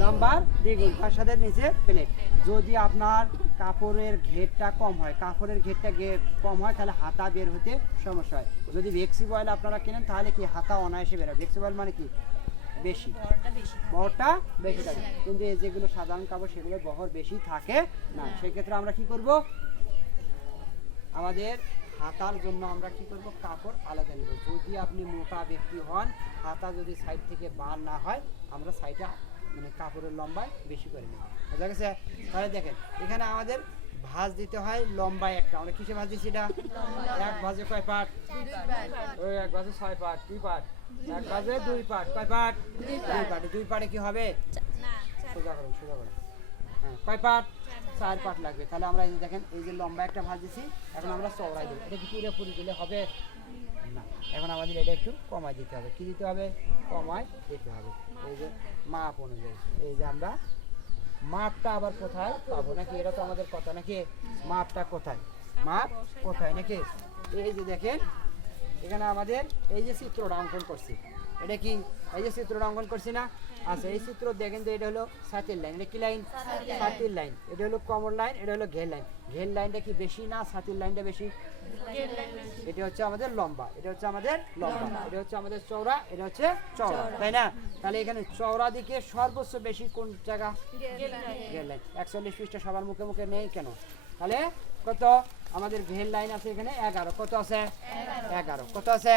লম্বার দ্বিগুণ, তার সাথে নিচে প্লেট। যদি আপনার কাপড়ের ঘেরটা কম হয়, কম হয় তাহলে হাতা বের হতে সমস্যা হয়। যদি ফ্লেক্সিবল আপনারা কেনেন তাহলে কি হাতা অনায়াসে বের হয়। ফ্লেক্সিবল মানে কি বেশি, বহরটা বেশি থাকে। কিন্তু এই যেগুলো সাধারণ কাপড় সেগুলো বহর বেশি থাকে না। সেক্ষেত্রে আমরা কি করব, আমাদের হাতার জন্য আমরা কি করব, কাপড় আলাদা নেব। যদি আপনি মোটা ব্যক্তি হন, হাতা যদি সাইড থেকে বার না হয়, আমরা সাইডে মানে কাপড়ের লম্বায় বেশি করে নেব। বুঝা গেছে? তাহলে দেখেন এখানে আমাদের ভাঁজ দিতে হয় লম্বায় একটা। আমরা কিসে ভাঁজ দিচ্ছি এটা? এক ভাঁজে কয় পার্ট? ওই এক ভাঁজে 6 পার্ট। কি পার্ট? এক ভাঁজে 2 পার্ট। কয় পার্ট? 2 পার্ট। 2 পার্টে কি হবে? সোজা করুন, সোজা করুন। হ্যাঁ, কয় পার্ট? 4 পার্ট লাগবে। তাহলে আমরা এই যে দেখেন, এই যে লম্বা একটা ভাঁজ দিছি, এখন আমরা চওড়াই দেবো। এটা কি পুরোপুরি দিলে হবে না, এখন আমাদের এটা একটু কমাই দিতে হবে। কি দিতে হবে? কমাই দিতে হবে। এই যে মাপ অনুযায়ী, এই যে আমরা মাপটা আবার কোথায় পাবো নাকি, এটা তো আমাদের কথা নাকি, মাপটা কোথায়, মাপ কোথায় নাকি। এই যে দেখেন এখানে আমাদের এই যে চিত্রটা অঙ্কন করছি, এটা কি এই যে চিত্রটা অঙ্কন করছি না? আচ্ছা, এই চিত্র দেখেন তো, এটা হলো ছাতির লাইন। এটা কি লাইন? ছাতির লাইন। এটা হলো কমর লাইন, এটা হলো ঘের লাইন। ঘের লাইনটা কি বেশি না ছাতির লাইনটা বেশি? এটা হচ্ছে আমাদের লম্বা, এটা হচ্ছে আমাদের লম্বা, এটা হচ্ছে আমাদের চওড়া, এটা হচ্ছে চওড়া, তাই না? তাহলে এখানে চওড়া দিকে সর্বোচ্চ বেশি কোন জায়গা? ঘের লাইন। 41 পৃষ্ঠা সবার মুখে মুখে নেই কেন? তাহলে কত আমাদের ঘের লাইন আছে এখানে 11। কত আছে? 11। কত আছে?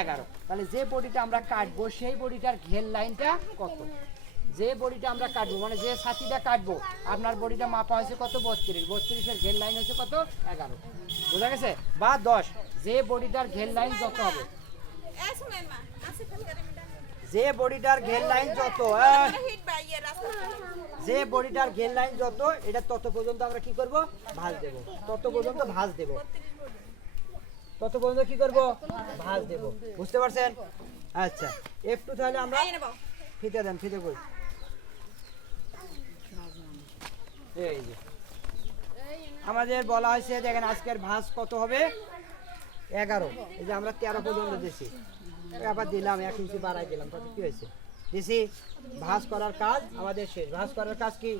11। তাহলে যে বডিটা আমরা কাটবো সেই বডিটার ঘের লাইনটা কত? যে বডিটা আমরা কাটবো মানে যে ছাতিটা কাটবো, আপনার বডিটা মাপা হয়েছে কত? 32। 32-এর ঘের লাইন হচ্ছে কত? 11। বোঝা গেছে? বা 10। যে বডিটার ঘের লাইন যত হবে, যে বডিটার ঘের লাইন যত, যে বডিটার ঘের লাইন যত, এটা তত পর্যন্ত আমরা কি করব? ভাঁজ দেব। তত পর্যন্ত ভাঁজ দেব। তত পর্যন্ত কি করব? ভাঁজ দেব। বুঝতে পারছেন? আচ্ছা, একটু তাহলে আমরা ফিতে দেন, ফিতে কই, এই যে আমাদের বলা হয়েছে, দেখেন আজকের ভাঁজ কত হবে? 11। এই যে আমরা 13 পর্যন্ত দিছি, আবার দিলাম 1 ইঞ্চি বাড়াই দিলাম, তাতে কি হয়েছে? দিছি। ভাঁজ করার কাজ আমাদের শেষ। ভাঁজ করার কাজ কি?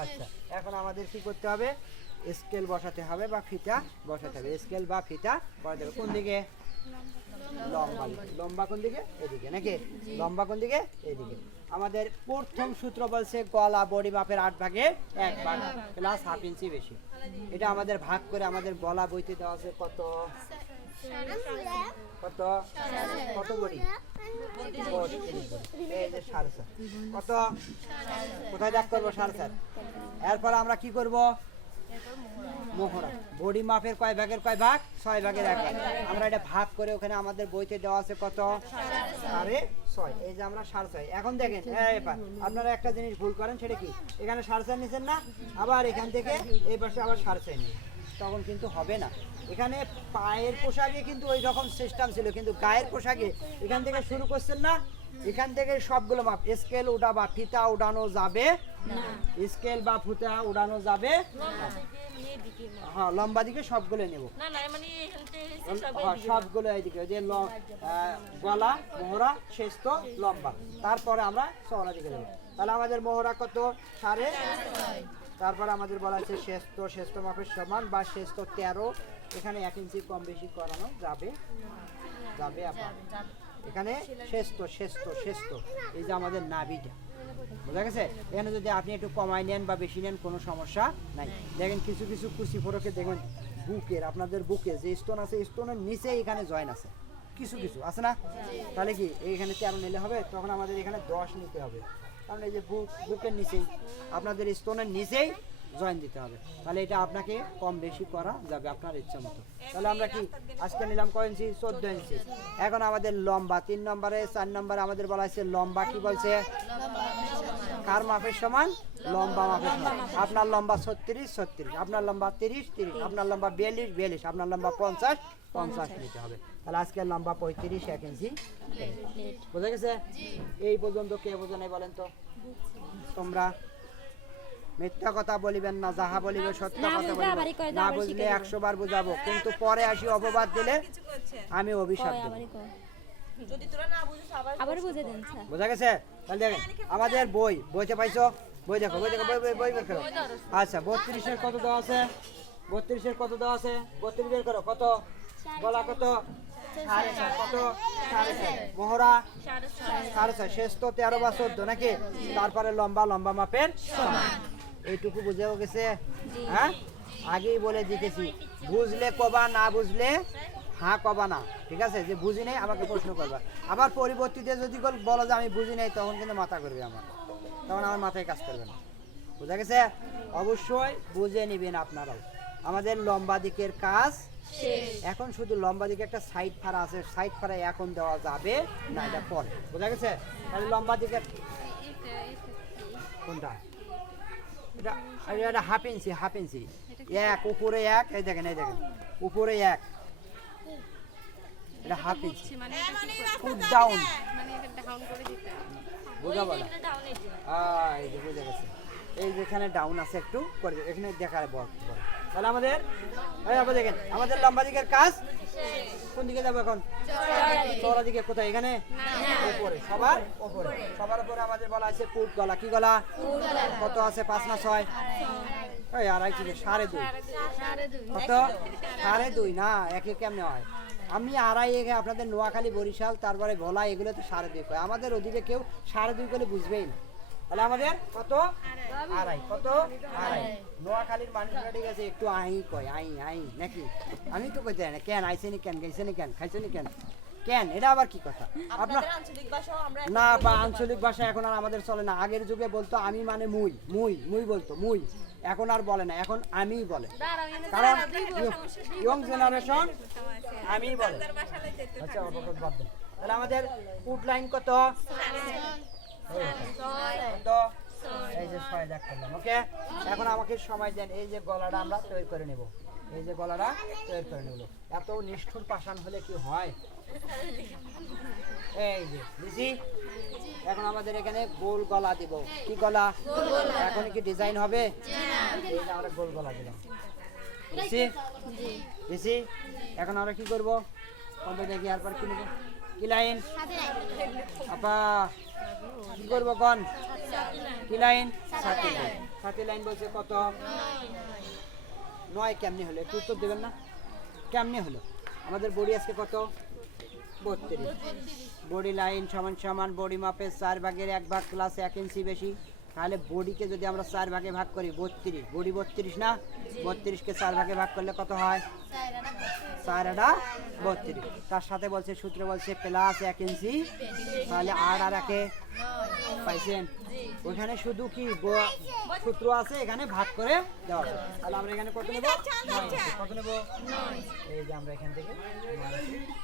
আচ্ছা, এখন আমাদের কি করতে হবে? স্কেল বসাতে হবে বা ফিতা বসাতে হবে। স্কেল বা ফিতা বসাতে হবে কোন দিকে? লম্বা। লম্বা কোন দিকে? এদিকে নাকি? লম্বা কোন দিকে? এদিকে। আমাদের প্রথম সূত্র বলছে গলা বডি মাপের 8 ভাগে 1 ভাগ প্লাস হাফ ইঞ্চি বেশি। এটা আমাদের ভাগ করে আমাদের গলা বইতে দেওয়া আছে কত? কত? কত বডি? এই যে 4.5। কত? কোথায় দাগ করবো? 4.5। এরপর আমরা কি করব? মোহরা। বডি মাপের কয় ভাগের কয় ভাগ? 6 ভাগের 1 ভাগ। আমরা এটা ভাগ করে ওখানে আমাদের বইতে দেওয়া আছে কত? 6.5। এই যে আমরা 6.5। এখন দেখেন এবার আপনারা একটা জিনিস ভুল করেন, সেটা কি? এখানে 6.5 নিছেন না, আবার এখান থেকে এই পাশে আবার 6.5 নিন, তখন কিন্তু হবে না। এখানে পায়ের পোশাকে কিন্তু ওই রকম সিস্টেম ছিল, কিন্তু গায়ের পোশাকে এখান থেকে শুরু করছেন না, এখান থেকে সবগুলো মাপ। স্কেল উঠা বা ফিতা উঠানো যাবে না, স্কেল বা ফিতা উঠানো যাবে না। হ্যাঁ, লম্বা দিকে সবগুলো নেব না, মানে সবগুলো এইদিকে, যে গলা মোহরা শেষ তো লম্বা, তারপরে আমরা চওড়া দিকে দেবো। তাহলে আমাদের মোহরা কত? 6.5। তারপরে আমাদের বলা আছে শেষ তো মাপের সমান বা শেষ তো 13। এখানে 1 ইঞ্চি কম বেশি করানো যাবে, যাবে আবার এখানে শেষ তো এই যে আমাদের নাভিটা, বুঝা গেছে? এখানে যদি আপনি একটু কমাই নেন বা বেশি নেন কোনো সমস্যা নাই। দেখেন কিছু কিছু কুচি ফোরকে দেখবেন বুকের, আপনাদের বুকে যে স্টোন আছে স্টোনের নিচে এখানে জয়েন আছে, কিছু কিছু আছে না? তাহলে কি এইখানে 13 নিলে হবে? তখন আমাদের এখানে 10 নিতে হবে, কারণ এই যে বুকের নিচেই আপনাদের স্টোনের নিচেই জয়েন দিতে হবে। তাহলে এটা আপনাকে কম বেশি করা যাবে আপনার ইচ্ছা মতো। তাহলে আমরা কি আজকে নিলাম কয় ইঞ্চি? 14 ইঞ্চি। এখন আমাদের লম্বা 3 নম্বরে 4 নম্বরে আমাদের বলা হয়েছে লম্বা কি বলছে? কার মাপের সমান? লম্বা মাপের সমান। আপনার লম্বা 36, আপনার লম্বা 30, আপনার লম্বা 42, আপনার লম্বা 50 নিতে হবে। তাহলে আজকে লম্বা 35 1 ইঞ্চি। বুঝা গেছে? এই পর্যন্ত কে বোঝা নাই বলেন তো? তোমরা মিথ্যা কথা বলিবেন না, যাহা বলিবে সত্য কথা বলিবেন। না বুঝলে 100 বার বুঝাবো, কিন্তু পরে আসি অপবাদ দিলে আমি অভিশাপ দেব। যদি তোরা না বুঝিস আবার বুঝে দেন স্যার। বোঝা গেছে? তাহলে দেখেন আমাদের বইতে পাইছো, বই দেখো বই বের করো। আচ্ছা 32-এর কত দেওয়া আছে? 32-এর কত দেওয়া আছে? 32 বের করো। কত? গলা কত? 6.5। কত? 6.5। মোহরা 6.5। শেষ তো 13 বা 14 নাকি? তারপরে লম্বা মাপের সমান। এইটুকু বুঝেও গেছে? হ্যাঁ, আগেই বলে দিতেছি, বুঝলে কবা, না বুঝলে হ্যাঁ কবা না। ঠিক আছে? যে বুঝি নেই আমাকে প্রশ্ন করবা। আবার পরিবর্তিতে যদি বলো যে আমি বুঝি নাই, তখন কিন্তু মাথা করবে আমার, তখন আমার মাথায় কাজ করবে না। বুঝা গেছে? অবশ্যই বুঝে নেবেন আপনারাও। আমাদের লম্বা দিকের কাজ এখন শুধু লম্বা দিকে একটা সাইড ফাড়া আছে, সাইড ফাড়া এখন দেওয়া যাবে না, এটা পরে। বুঝা গেছে? তাহলে লম্বা দিকের কোনটা? এটা হাফ ইঞ্চি এক, উপরে এক, এই দেখেন উপরে এক, এটা হাফ ইঞ্চি ফুট ডাউন, বোঝা বলা। এই যে বুঝে গেছে, এই যেখানে ডাউন আছে একটু করে এখানে দেখার বড়। তাহলে আমাদের দেখেন আমাদের লম্বা দিকের কাজ কোন দিকে যাবো এখন? চওড়া দিকে। কোথায়? এখানে উপরে, সবার উপরে আমাদের বলা আছে পুট গলা। কি গলা? কত আছে? 5 না 6? ওই আড়াই থেকে 2.5। কত? 2.5 না, একে কেমনে হয়? আমি আড়াই, আপনাদের নোয়াখালী, বরিশাল, তারপরে ভোলা, এগুলো তো 2.5 কয়। আমাদের ওদিকে কেউ 2.5 করলে বুঝবেই না। তাহলে আমাদের কত? আড়াই। কত? আড়াই। নোয়াখালীর মানুষরা ঠিক আছে একটু কয়, আই নাকি? আমি তো কইতে না, কেন আইসেনি, কেন গাইছেনি, কেন খাইছেনি, কেন এটা আবার কি কথা? আপনার আঞ্চলিক ভাষাও আমরা না, বা আঞ্চলিক ভাষা এখন আর আমাদের চলে না। আগের যুগে বলতো আমি মানে মুই বলতো, এখন আর বলে না, এখন আমিই বলে। কারণ ইয়ং জেনারেশন আমি বলে। আচ্ছা বাদ দেন। তাহলে আমাদের ফুট লাইন কত? কত? এই যে 6 দাগ করলাম। ওকে, এখন আমাকে সময় দেন। এই যে গলাটা আমরা তৈরি করে নেব, এত নিষ্ঠুর পাষাণ হলে কি হয়? এই যে বুঝি, এখন আমাদের এখানে গোল গলা দিব। কি গলা? এখন কি ডিজাইন হবে? এই যে আমরা গোল গলা দিলাম। বুঝি? এখন আমরা কি করব? কত দেখি, আর কি নেব? কি লাইন? আপা কি করবো কোন? কি লাইন? সাথে লাইন বলছে কত? 9। কেমনি হলো? একটু উত্তর দেবেন না? কেমনি হলো? আমাদের বডি আজকে কত? 32। বডি লাইন সমান বডি মাপে 4 ভাগের 1 ভাগ প্লাস 1 ইঞ্চি বেশি। তাহলে বডিকে যদি আমরা 4 ভাগে ভাগ করি, 32। বডি 32 না? 32কে 4 ভাগে ভাগ করলে কত হয়? 4/32। তার সাথে বলছে, সূত্রে বলছে প্লাস 1 ইঞ্চি। তাহলে 8 আর 1 পাইছেন? ওইখানে শুধু কি সূত্র আছে, এখানে ভাগ করে দেওয়া আছে। তাহলে আমরা এখানে কত নেব? 9। কত নেব? 9। এই যে আমরা এখান থেকে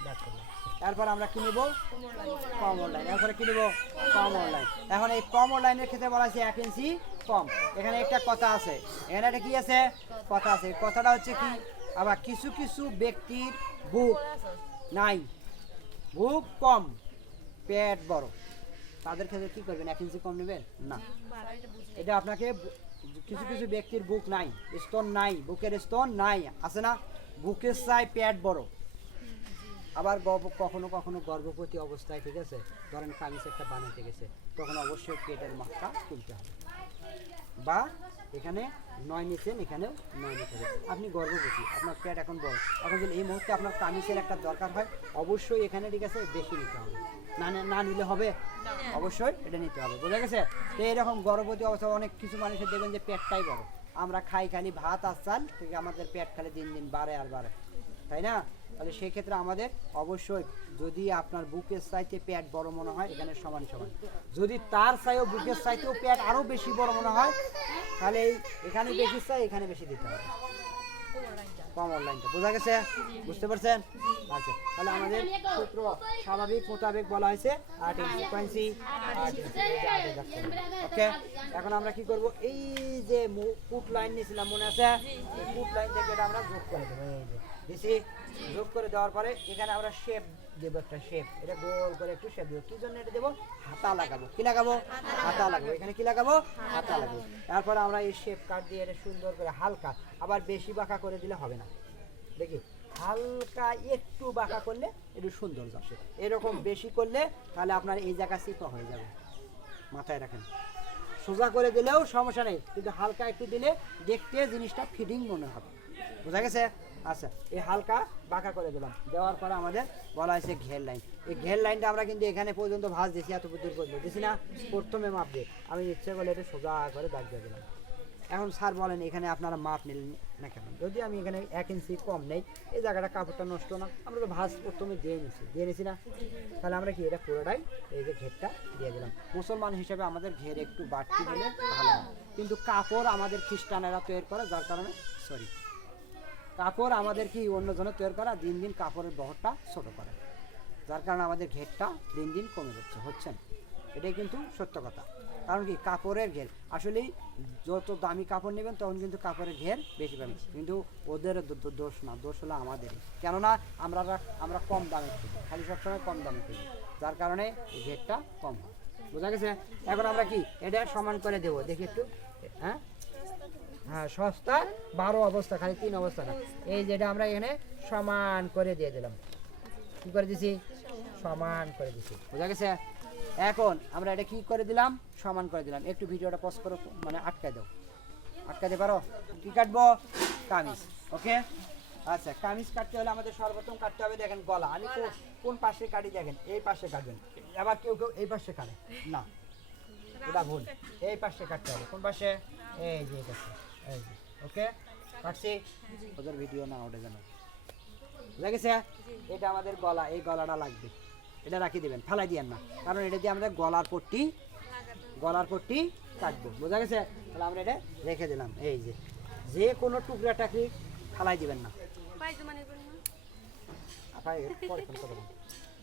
ভাগ করলাম। তারপর আমরা কি নেব? Common line. এরপরে কি নেব? Common line. এখন এই কমন লাইনের ক্ষেত্রে বলা আছে 1 ইঞ্চি কম। এখানে একটা কথা আছে, এখানে একটা কি আছে? কথা আছে। কথাটা হচ্ছে কি? আবার কিছু ব্যক্তির বুক নাই, বুক কম, পেট বড়, তাদের ক্ষেত্রে কি করবেন? 1 ইঞ্চি কম নেবেন না? এটা আপনাকে কিছু ব্যক্তির বুক নাই, স্তন নাই, বুকের স্তন নাই, আছে না? বুকের চাই পেট বড়। আবার কখনো গর্ভবতী অবস্থায়, ঠিক আছে, ধরেন কামিজ একটা বানাতে গেছে, তখন অবশ্যই পেটের মাত্রা তুলতে হবে। বা এখানে 9 নিচ্ছেন, এখানেও 9 নিতে হবে। আপনি গর্ভবতী, আপনার পেট এখন বড়, এখন যদি এই মুহূর্তে আপনার কামিজের একটা দরকার হয়, অবশ্যই এখানে, ঠিক আছে, বেশি নিতে হবে। না নিলে হবে? অবশ্যই এটা নিতে হবে। বোঝা গেছে? তো এরকম গর্ভবতী অবস্থা অনেক কিছু মানুষের দেখবেন যে পেটটাই বড়। আমরা খাই খালি ভাত আর চাল, ঠিক আমাদের পেট খালি দিন বাড়ে আর বাড়ে, তাই না? তাহলে সেই ক্ষেত্রে আমাদের অবশ্যই, যদি আপনার বুকের চাইতে পেট বড় মনে হয়, এখানে সমান। যদি তার চাইও বুকের চাইতেও পেট আরো বেশি বড় মনে হয়, তাহলে এখানে বেশি চাই, এখানে বেশি দিতে হবে। কমন লাইনটা বোঝা গেছে? বুঝতে পারছেন? আচ্ছা, তাহলে আমাদের সূত্র স্বাভাবিক মোতাবেক বলা হয়েছে 8 ইঞ্চি। কয় ইঞ্চি? 8 ইঞ্চি। ওকে, এখন আমরা কি করব? এই যে পুট লাইন নিয়েছিলাম, মনে আছে? এই পুট লাইন থেকে এটা আমরা যোগ করে দেবো। এই যে দিছি, যোগ করে দেওয়ার পরে এখানে আমরা শেপ দেবো, একটা শেপ, এটা গোল করে একটু শেপ দেবো। কি জন্য এটা দেবো? হাতা লাগাবো। কি লাগাবো? হাতা লাগাবো। এখানে কি লাগাবো? হাতা লাগাবো। তারপরে আমরা এই শেপ কাট দিয়ে এটা সুন্দর করে হালকা, আবার বেশি বাঁকা করে দিলে হবে না। দেখি হালকা একটু বাঁকা করলে একটু সুন্দর আসে, এরকম বেশি করলে তাহলে আপনার এই জায়গা চিপা হয়ে যাবে, মাথায় রাখেন। সোজা করে দিলেও সমস্যা নেই, কিন্তু হালকা একটু দিলে দেখতে জিনিসটা ফিটিং মনে হবে, বোঝা গেছে? আচ্ছা, এই হালকা বাঁকা করে দিলাম, দেওয়ার পরে আমাদের বলা হয়েছে ঘের লাইন। এই ঘের লাইনটা আমরা কিন্তু এখানে পর্যন্ত ভাঁজ দিয়েছি, এত দূর পর্যন্ত দিয়েছি না, প্রথমে মাপ দিয়ে আমি ইচ্ছে করলে এটা সোজা করে দাগ দিয়ে দিলাম। এখন স্যার বলেন এখানে আপনারা মাপ নিলেন না কেন? যদি আমি এখানে 1 ইঞ্চি কম নেই, এই জায়গাটা কাপড়টা নষ্ট না, আমরা তো ভাঁজ প্রথমে দিয়ে নিছি না, তাহলে আমরা কি এটা পুরোটাই এই যে ঘেরটা দিয়ে দিলাম। মুসলমান হিসেবে আমাদের ঘের একটু বাড়তি দিলে ভালো হয়, কিন্তু কাপড় আমাদের খ্রিস্টানেরা তৈরি করে, যার কারণে কাপড় আমাদের কি অন্যজনের তৈরি করা, দিন দিন কাপড়ের বহরটা ছোট করে, যার কারণে আমাদের ঘেরটা দিন দিন কমে হচ্ছে না। এটাই কিন্তু সত্য কথা। কারণ কি, কাপড়ের ঘের আসলেই যত দামি কাপড় নেবেন তখন কিন্তু কাপড়ের ঘের বেশি পাবেন, কিন্তু ওদের দোষ না, দোষ হলো আমাদেরই। কেননা আমরা কম দামে কিনি, খালি সবসময় কম দামে কিনি, যার কারণে এই ঘেরটা কম হয়, বোঝা গেছে? এখন আমরা কি এটা সমান করে দেবো, দেখি একটু। হ্যাঁ হ্যাঁ, সস্তা 12 অবস্থা, খালি 3 অবস্থা না, এই যেটা আমরা এখানে সমান করে দিয়ে দিলাম। কি করে দিছি? সমান করে দিছি, বোঝা গেছে? এখন আমরা এটা কি করে দিলাম? সমান করে দিলাম। একটু ভিডিওটা পজ করো, মানে আটকায় দাও, আটকাতে পারো? কি কাটবো? কামিজ। ওকে, আচ্ছা, কামিজ কাটতে হলে আমাদের সর্বপ্রথম কাটতে হবে, দেখেন গলা। আমি কোন পাশে কাটি, দেখেন এই পাশে কাটবেন। আবার কেউ এই পাশে কাটে না, এটা ভুল, এই পাশে কাটতে হবে। কোন পাশে? এই যে এই পাশে, এই যে। ওকে, কাটছি, ওদের ভিডিও না ওঠে যেন, বুঝা গেছে? এটা আমাদের গলা, এই গলাটা লাগবে, এটা রাখি দিবেন, ফালাই দিয়েন না, কারণ এটা দিয়ে আমাদের গলার পট্টি কাটবো, বোঝা গেছে? তাহলে আমরা এটা রেখে দিলাম। এই যে কোনো টুকরা টাকরি ফালাই দিবেন না।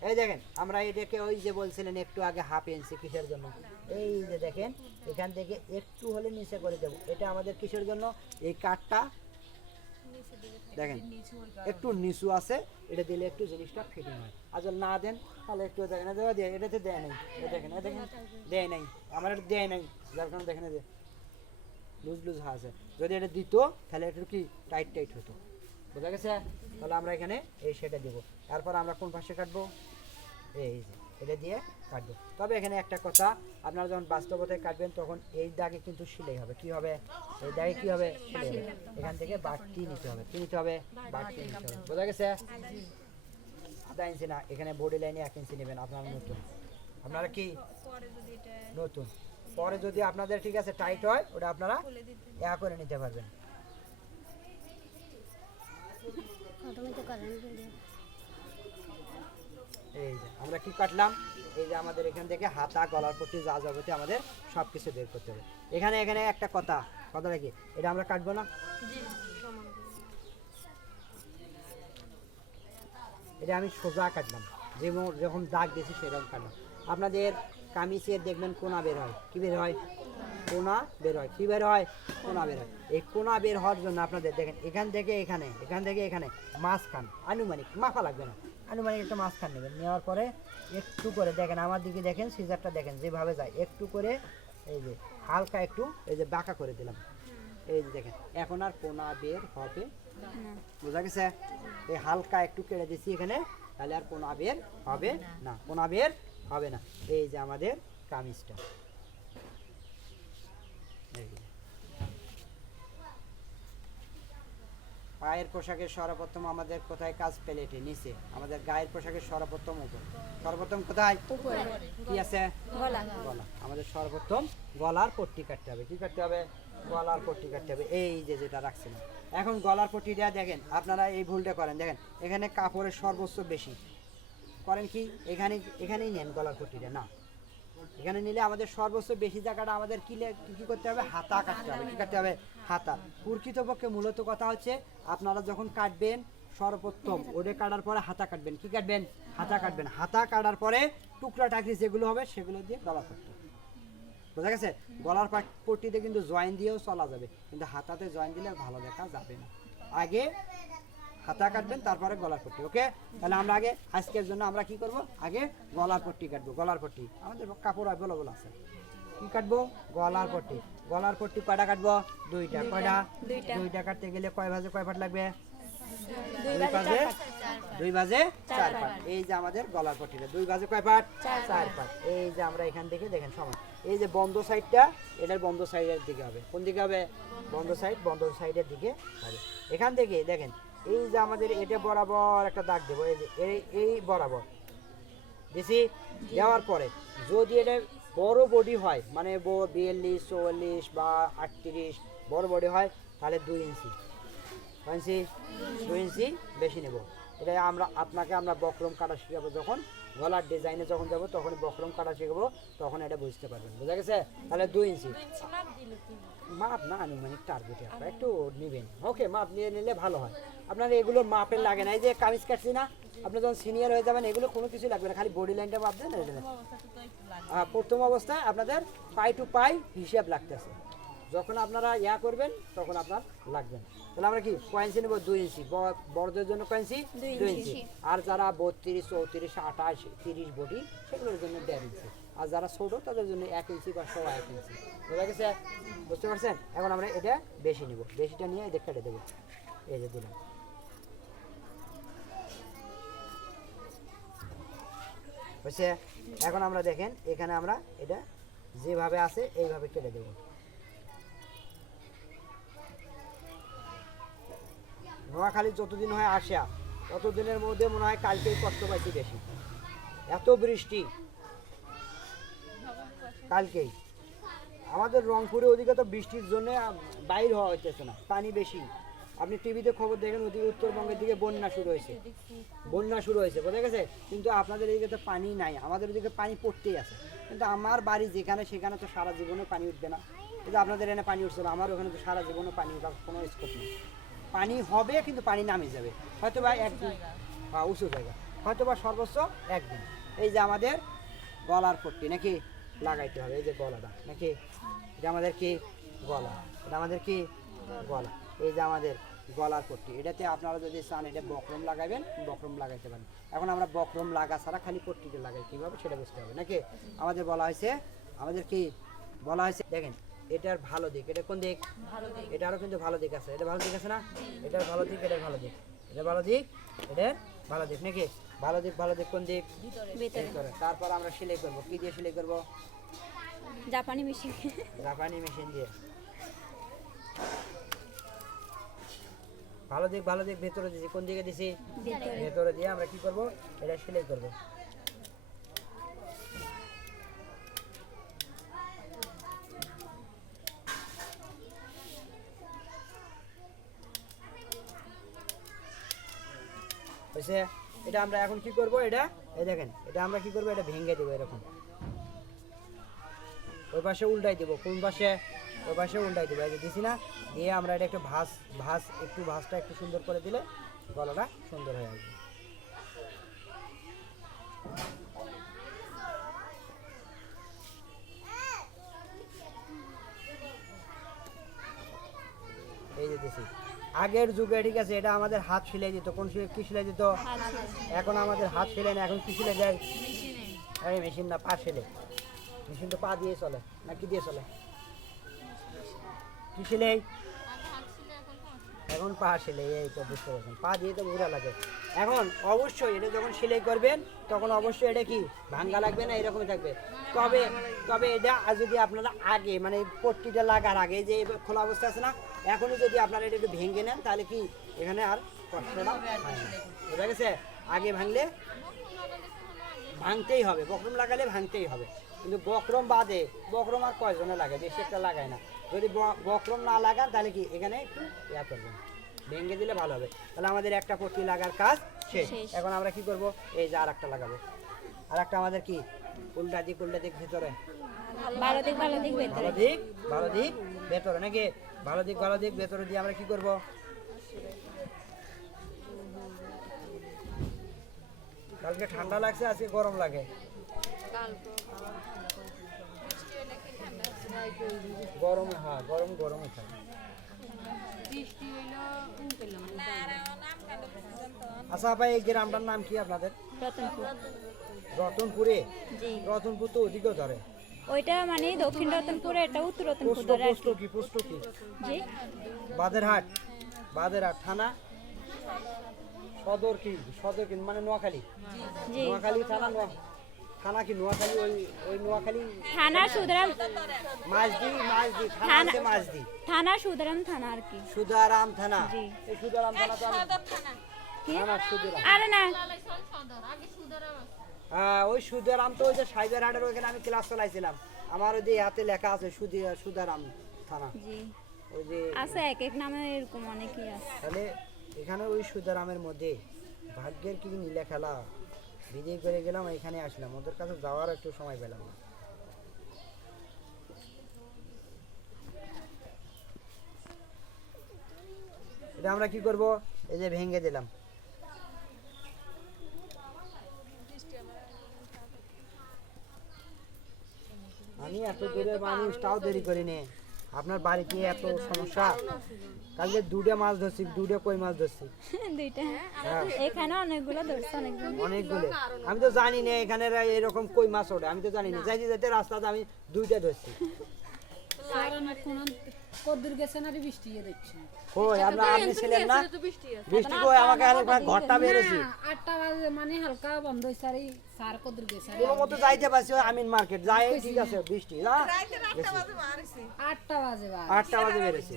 এই দেখেন, আমরা এটাকে ওই যে বলছিলেন একটু আগে 1/2 ইঞ্চি, কিসের জন্য? এই যে দেখেন, এখান থেকে একটু হলে নিচে করে দেবো। এটা আমাদের কিসের জন্য? এই কাঠটা দেখেন একটু নিচু আছে, এটা দিলে একটু জিনিসটা ফিটিং হয়। আর যদি না দেন তাহলে একটু দেখেন, এটাতে দেয় নাই, দেখেন দেয় নাই, আমার এটা দেয় নাই, যার কারণে দেখেন যে লুজ আছে। যদি এটা দিত তাহলে একটু কি টাইট হতো, বোঝা গেছে? তাহলে আমরা এখানে এই সেটা দেবো। তারপর আমরা কোন পাশে কাটবো? এই যে এটা দিয়ে কাটবো। তবে এখানে একটা কথা, আপনারা যখন বাস্তবতায় কাটবেন তখন এই দাগে কিন্তু সেলাই হবে। কি হবে? এই দাগে কি হবে? সেলাই হবে। এখান থেকে বাড়তি নিতে হবে। কি নিতে হবে? বাড়তি নিতে হবে, বোঝা গেছে? 1/2 ইঞ্চি না, এখানে বডি লাইনে 1 ইঞ্চি নেবেন। আপনারা নতুন, আপনারা কি নতুন, পরে যদি আপনাদের ঠিক আছে টাইট হয়, ওটা আপনারা করে নিতে পারবেন। এই যে আমরা কি কাটলাম, এই যে আমাদের এখান থেকে হাতা, গলার পট্টি, যা যাবতীয় আমাদের সব কিছু বের করতে হবে। এখানে একটা কথাটা কি, এটা আমরা কাটবো না, এটা আমি সোজা কাটলাম, যেরকম দাগ দিয়েছি সেরকম কাটলাম। আপনাদের কামিজের দেখবেন কোনা বের হয়, কি বের হয়? কোনা বের হয়। কি বের হয়? কোনা বের হয়। এই কোনা বের হওয়ার জন্য আপনাদের দেখেন এখান থেকে এখানে মাঝখান, আনুমানিক মাপা লাগবে না, আনুমানিক একটা মাঝখান নেবেন। নেওয়ার পরে একটু করে দেখেন, আমার দিকে দেখেন, সিজারটা দেখেন যেভাবে যায়, একটু করে এই যে হালকা একটু এই যে বাঁকা করে দিলাম। এই যে দেখেন, এখন আর কোনা বের হবে না, বোঝা গেছে? এই হালকা একটু কেটে দিচ্ছি এখানে, তাহলে আর কোনা বের হবে না, কোনা বের হবে না। এই যে আমাদের কামিজটা, পায়ের পোশাকের সর্বপ্রথম আমাদের কোথায় কাজ? প্লেটে নিচে। আমাদের গায়ের পোশাকের সর্বপ্রথম উপর, সর্বপ্রথম কোথায়? কি আছে? গলা। আমাদের সর্বপ্রথম গলার পট্টি কাটতে হবে। কি কাটতে হবে? গলার পট্টি কাটতে হবে। এই যে যেটা রাখছিলাম, এখন গলার পট্টিটা দেখেন, আপনারা এই ভুলটা করেন, দেখেন এখানে কাপড়ের সর্বোচ্চ বেশি করেন কি, এখানেই নেন গলার পট্টিটা, না এখানে নিলে আমাদের সর্বোচ্চ বেশি জায়গাটা আমাদের কি করতে হবে? হাতা কাটতে হবে। কি কাটতে হবে? হাতা। প্রকৃতপক্ষে মূলত কথা হচ্ছে, আপনারা যখন কাটবেন সর্বপ্রথম ওটা কাটার পরে হাতা কাটবেন। কি কাটবেন? হাতা কাটবেন। হাতা কাটার পরে টুকরা টাকরি যেগুলো হবে সেগুলো দিয়ে গলা পট্টি, বোঝা গেছে? গলার পট্টিতে কিন্তু জয়েন দিয়েও চলা যাবে, কিন্তু হাতাতে জয়েন দিলে ভালো দেখা যাবে না। আগে হাতা কাটবেন, তারপরে গলার পট্টি। ওকে, তাহলে আমরা আগে আজকের জন্য আমরা কি করব? আগে গলার পট্টি কাটবো। গলার পট্টি আমাদের কাপড় অ্যাভেলেবল আছে। কি কাটবো? গলার পট্টি। গলার পট্টি কয়টা কাটবো? 2টা। কয়টা? 2টা কাটতে গেলে কয় ভাঁজে কয় পাট লাগবে? 2 ভাজে 2 ভাজে 4 পাট। এই যে আমাদের গলার পট্টিটা 2 ভাজে কয় পাট? 4 পাট। এই যে আমরা এখান থেকে দেখেন সমান, এই যে বন্ধ সাইডটা এটার বন্ধ সাইডের দিকে হবে। কোন দিকে হবে? বন্ধ সাইডের দিকে হবে। এখান থেকে দেখেন এই যে আমাদের এটা বরাবর একটা দাগ দেবো, এই যে এই বরাবর দিছি। দেওয়ার পরে যদি এটা বড় বডি হয়, মানে 42, 44 বা 38 বড় বডি হয়, তাহলে 2 ইঞ্চি 2 ইঞ্চি বেশি নেব। এটা আমরা বক্রম কাটা শিখাবো, যখন গলার ডিজাইনে যখন যাবো তখন বক্রম কাটা শিখাবো, তখন এটা বুঝতে পারবেন। বুঝা গেছে? তাহলে 2 ইঞ্চি মাপ না আনুমানিক টার্গেটে আপনারা একটু নেবেন। ওকে, মাপ নিয়ে নিলে ভালো হয়। আপনার এগুলো মাপের লাগে না। এই যে কামিজ কাটছি না, আপনি যখন সিনিয়র হয়ে যাবেন এগুলো কোনো কিছু লাগবে না, খালি বডি লাইনটা মাপ দেন। প্রথম অবস্থায় আপনাদের পাই টু পাই হিসাব লাগতেছে, যখন আপনারা করবেন তখন আপনার লাগবেন। তাহলে আমরা কি কয়েন্সি নেব? 2 ইঞ্চি। বড়দের জন্য কয়েন্সি 2 ইঞ্চি। আর যারা 32, 34, 28, 30 বডি, সেগুলোর জন্য 1.5 ইঞ্চি। আর যারা ছোটো তাদের জন্য 1 ইঞ্চি বা 1.5 ইঞ্চি। বোঝা গেছে? বুঝতে পারছেন? এখন আমরা এটা বেশি নিব, বেশিটা নিয়ে এটা কেটে দেবো। এই যে দিলাম। বুঝছে? এখন আমরা দেখেন এখানে আমরা এটা যেভাবে আছে এইভাবে কেটে দেবো। নোয়াখালী যতদিন হয় আসা, ততদিনের মধ্যে মনে হয় কালকেই কষ্ট পাইছি বেশি। এত বৃষ্টি কালকেই। আমাদের রংপুরে ওদিকে তো বৃষ্টির জন্য বাইর হওয়া হইতেছে না, পানি বেশি। আপনি টিভিতে খবর দেখেন ওদিকে উত্তরবঙ্গের দিকে বন্যা শুরু হয়েছে, বোঝা গেছে? কিন্তু আপনাদের এদিকে তো পানি নাই, আমাদের ওদিকে পানি পড়তেই আছে। কিন্তু আমার বাড়ি যেখানে, সেখানে তো সারা জীবনে পানি উঠবে না। কিন্তু আপনাদের এখানে পানি উঠছে না, আমার ওখানে তো সারা জীবনে পানি উঠার কোনো স্কোপ নেই। পানি হবে কিন্তু পানি নামে যাবে, হয়তো বা একদিন বা উঁচু জায়গা, হয়তো বা সর্বোচ্চ একদিন। এই যে আমাদের গলার পট্টি নাকি লাগাইতে হবে, এই যে গলাটা নাকি, এটা আমাদের কি গলা, এটা আমাদের কি গলা। এই যে আমাদের গলার পট্টি, এটাতে আপনারা যদি চান এটা বক্রম লাগাবেন, বক্রম লাগাইতে পারেন। এখন আমরা বক্রম লাগা ছাড়া খালি পট্টিটা লাগাই, কীভাবে সেটা বুঝতে হবে নাকি। আমাদের বলা হয়েছে, দেখেন এটার ভালো দিক, এটা কোন দিক? এটারও কিন্তু ভালো দিক আছে, এটা ভালো দিক আছে না? এটার ভালো দিক, এটার ভালো দিক, এটার ভালো দিক, এটার ভালো দিক নাকি। ভালো দিক কোন দিক? ভিতরে। তারপর আমরা সেলাই করব, কি দিয়ে সেলাই করব? জাপানি মেশিন দিয়ে। ভালো দিক ভেতরে দিছি, কোন দিকে দিছি? ভেতরে দিয়ে আমরা কি করব? এটা সেলাই করব। এটা আমরা এখন কি করব? এটা এই দেখেন, এটা আমরা কি করব? এটা ভেঙে দেবো এরকম, ওই পাশে উল্টাই দেবো। কোন পাশে? ওই পাশে উল্টাই দেবো। এই যে দিছি না, দিয়ে আমরা এটা একটু ভাঁজটা একটু সুন্দর করে দিলে গলাটা সুন্দর হয়ে আসবে। এই যে দিছি। আগের যুগে ঠিক আছে, এটা আমাদের হাত সেলাই দিত। কি সেলাই দিত? এখন আমাদের হাত সেলাই না, এখন কি সেলাই দেয়? এই মেশিন না, পা সেলাই। মেশিন তো পা দিয়ে চলে না, কি দিয়ে চলে? কি সেলাই? এখন পা সেলাই। এই তো বুঝতে পারছেন, পা দিয়ে তো বুড়া লাগে। এখন অবশ্যই এটা যখন সেলাই করবেন তখন অবশ্যই এটা কি ভাঙ্গা লাগবে না, এরকমই থাকবে। তবে এটা যদি আপনারা আগে মানে পট্টিটা লাগার আগে যে খোলা অবস্থা আছে না, এখনই যদি আপনারা এটা একটু ভেঙে নেন তাহলে কি এখানে আর কষ্টটা হয় না। বোঝা গেছে? আগে ভাঙলে ভাঙতেই হবে, বক্রম লাগালে ভাঙতেই হবে। কিন্তু বক্রম বাদে, বক্রম আর কয়জনে লাগে, বেশি একটা লাগায় না। যদি বক্রম না লাগান তাহলে কি এখানে একটু করবেন, ভেঙে দিলে ভালো হবে। তাহলে আমাদের একটা পট্টি লাগার কাজ শেষ। এখন আমরা কি করব? এই যে আর একটা লাগাবো। আর একটা আমাদের কি উল্টা দিক ভেতরে, ভালো দিক ভেতরে নাকি। ভালো দিক ভেতরে দিয়ে আমরা কি করব? কালকে ঠান্ডা লাগছে, আজকে গরম লাগে। গরমে গরমে থাকে। আচ্ছা ভাই, এই গ্রামটার নাম কি আপনাদের? রতনপুরে। রতনপুর তো ওদিকেও ধরে। ওইটা মানে দক্ষিণ রতনপুরে, এটা উত্তর রতনপুর। পোস্ট কি? জি, বাদেরহাট থানা সদর কি মানে নোয়াখালী জি নোয়াখালী থানা থানা কি নোয়াখালী ওই নোয়াখালী থানা সুদারাম মাঝদি থানা থানা- আছে মাঝদি থানা সুদারাম থানা আর কি সুদারাম থানা জি। এই সুদারাম থানা তো আমি কি? না সুদারাম আরে না হ্যাঁ ওই সুদারাম তো ওই যে সাইবার হাটের ওইখানে আমি ক্লাস চালাইছিলাম আমার ওই যে হাতে লেখা আছে সুদারাম থানা জি ওই যে আছে এক এক নামে এরকম অনেকই আছে তাহলে এখানে ওই সুদারামের মধ্যে ভাগ্যের কি নীলা খেলা বিজয় করে গেলাম এখানে আসলাম ওদের কাছে যাওয়ার একটু সময় পেলাম না এটা আমরা কি করব এই যে ভেঙে দিলাম আমি এত দূরে মানুষ তাও দেরি করিনি আপনার বাড়িতে এত সমস্যা কালকে দুটো মাছ ধরছি দুটো কই মাছ ধরছি দুইটা হ্যাঁ এখানে অনেকগুলো ধরছে অনেকজন অনেকগুলো আমি তো জানি না এখানে এরকম কই মাছ ওঠে আমি তো জানি না যাইতে যাইতে রাস্তাতে আমি দুইটা ধরছি কদ্দুর গেছে না রে বৃষ্টি দেখছি কই আপনি ছিলেন না বৃষ্টি কই আমাকে একবার ঘরটা বেরেছি 8টা বাজে মানে হালকা বন্ধ হইছে আর স্যার কদ্দুর গেছে কোনো মতো যাইতে পারছি ওই আমিন মার্কেট যাই ঠিক আছে বৃষ্টি না রাইতে 8টা বাজে মারছি 8টা বাজে বা 8টা বাজে বেরেছি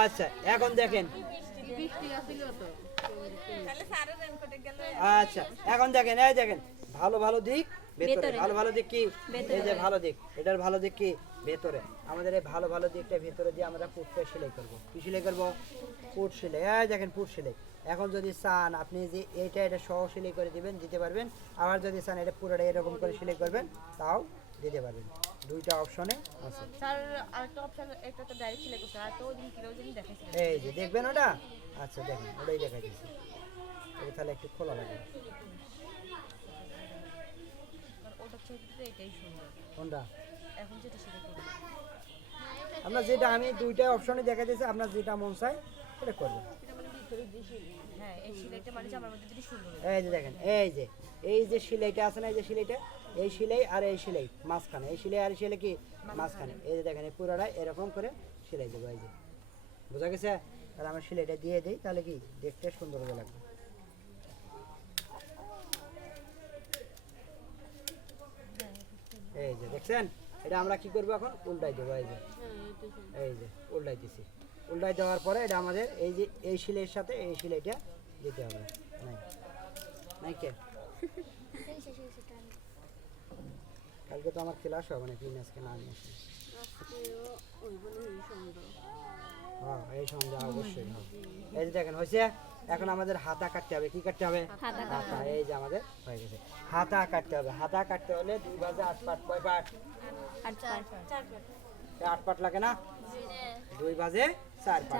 আচ্ছা এখন দেখেন তাহলে স্যারের রেনকোটে গেল আচ্ছা এখন দেখেন এই দেখেন ভালো ভালো দিক ভেতরে ভেতরে। ভালো ভালো দিক কি ভেতরে। এই যে ভালো দিক এটার ভালো দিক কি ভেতরে আমাদের এই ভালো ভালো দিকটা ভেতরে দিয়ে আমরা পুটটা সেলাই করব কি সেলাই করব পুট সেলাই এই দেখেন পুট সেলাই এখন যদি চান আপনি যে এটা সহ সেলাই করে দিবেন দিতে পারবেন আবার যদি চান এটা পুরোটা এরকম করে সেলাই করবেন তাও দিতে পারবেন দুইটা অপশনে আছে স্যার আরেকটা অপশন একটা তো ডাইরেক্ট সিলেক্ট করতে আর তো ওই দিন কিলো দিন দেখাইছিল এই যে দেখবেন ওটা আচ্ছা দেখেন ওটাই দেখাই দিচ্ছি এটা তাহলে একটু খোলা লাগে আর ওটা চেয়ে এটাই সুন্দর কোনটা এখন যেটা সিলেক্ট করব আপনার যেটা আমি দুইটা অপশনে দেখা দিয়েছি আপনার যেটা মন চায় সেটা করবেন হ্যাঁ এই সিলাইটা মানে যে আমার মধ্যে যেটা সুন্দর এই যে দেখেন এই যে সেলাইটা আছে না এই যে সেলাইটা এই সেলাই আর এই সেলাই মাঝখানে এই সেলাই আর এই সেলাই কি মাঝখানে এই যে দেখেন এই পুরোটা এরকম করে সেলাই দেবো এই যে বোঝা গেছে তাহলে আমরা সেলাইটা দিয়ে দিই তাহলে কি দেখতে সুন্দর হবে লাগবে এই যে দেখছেন এটা আমরা কি করবো এখন উল্টাই দেবো এই যে উল্টাই দিছি উল্টাই দেওয়ার পরে এটা আমাদের এই যে এই সেলাইয়ের সাথে এই সেলাইটা দিতে হবে নাই নাই কে কালকে তো আমার ক্লাস হবে না তিন আজকে না নিয়ে আসি হ্যাঁ এই সন্ধ্যা অবশ্যই হবে। এই যে দেখেন হয়েছে এখন আমাদের হাতা কাটতে হবে কি কাটতে হবে হাতা হাতা এই যে আমাদের হয়ে গেছে হাতা কাটতে হবে হাতা কাটতে হলে 2 বাজে 8 পাট কয় পাট 8 পাট 8 পাট লাগে না 2 বাজে 4 পাট